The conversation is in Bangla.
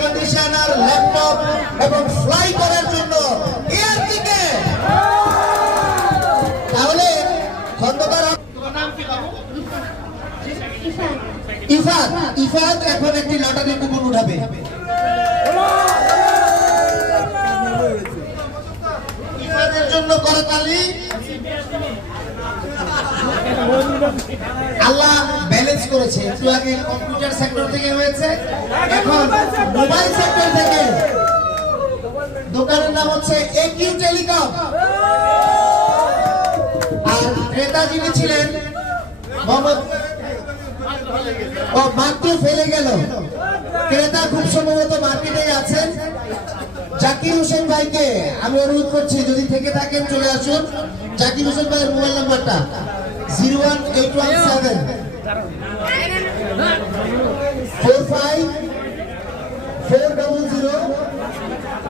কন্ডিশনার, ল্যাপটপ এবং ফ্লাই করার জন্য এয়ার দিকে। তাহলে খন্দকার ইফাত ইফাত এখন একটি লটারি কুপন উঠাবে। ইফাতের জন্য করতালি। আল্লাহ ব্যালেন্স করেছে, একটু আগে কম্পিউটার সেক্টর থেকে হয়েছে, এখন মোবাইল সেক্টর থেকে। দোকানের নাম হচ্ছে একিউ টেলিকম। আর ক্রেতা যিনি ছিলেন মোহাম্মদ, ও মাত্র ফেলে গেল, ক্রেতা খুব সম্ভবত মার্কেটে আছেন। জাকির হোসেন ভাইকে আমি অনুরোধ করছি, যদি থেকে থাকেন চলে আসুন। জাকির হোসেন ভাইয়ের মোবাইল নাম্বারটা 01817 45 400